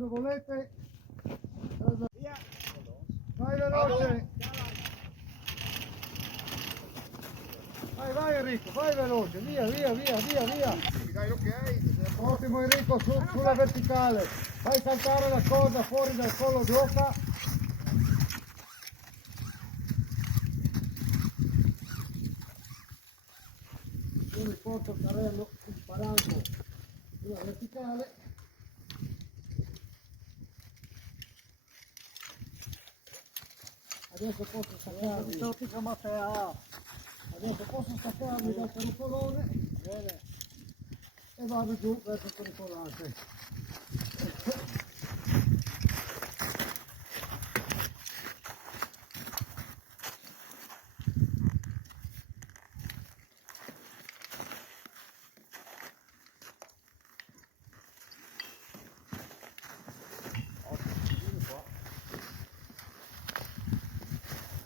quando volete. Vai veloce. Vai Enrico, vai veloce, via. Mi dai l'ok? Ottimo Enrico, sulla verticale. Fai saltare la corda fuori dal collo d'oca. Io mi porto il carrello sparando sulla verticale. Adesso posso staccarmi. Adesso posso staccarmi dal pericolone e vado giù verso il pericolante.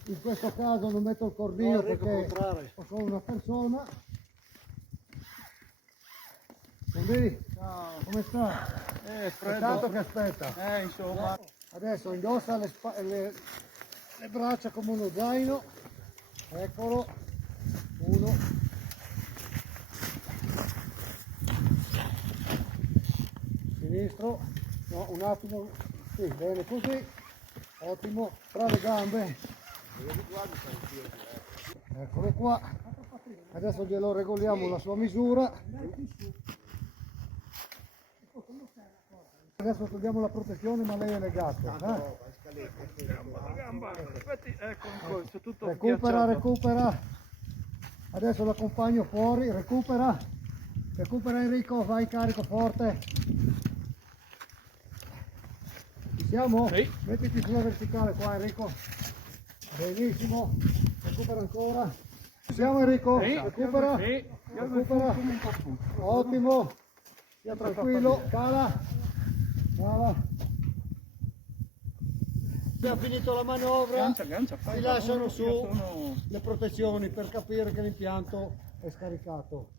In questo caso non metto il cordino perché sono una persona. Quindi, come sta? È tanto che aspetta. Insomma. Adesso indossa le braccia come uno zaino. Eccolo. Uno. Sinistro. No, un attimo. Sì, bene così. Ottimo. Tra le gambe. Eccolo qua. Adesso glielo regoliamo la sua misura. Adesso togliamo la protezione, ma lei è legato. Recupera. Adesso l'accompagno fuori, recupera Enrico, vai carico forte. Ci siamo? Sì. Mettiti sulla verticale qua Enrico. Benissimo, recupera ancora. Ci siamo Enrico? Sì. Recupera. Sì. Recupera. Ottimo. Stia tranquillo, cala. Abbiamo finito la manovra, si lasciano su le protezioni per capire che l'impianto è scaricato.